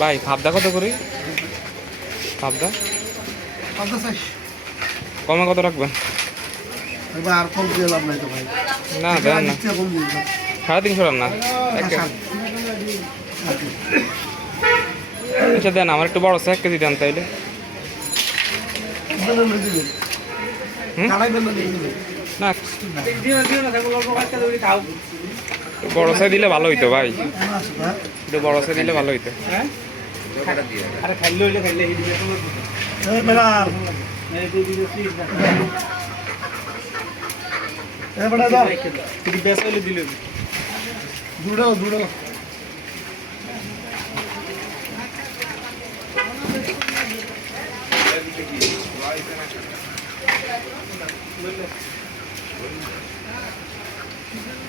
ভাই ভাবদা কত করে? ভাবদা? কমে কত রাখবেন? না দেন না। সাড়ে তিনশো রান না? আচ্ছা, দেন আমার একটু বড় এক কেজি দেন তাইলে। না বড় সাই দিলে ভালো হইতো ভাই? একটু বড় সাই দিলে ভালো হইতো। আরে খাইলে Thank you.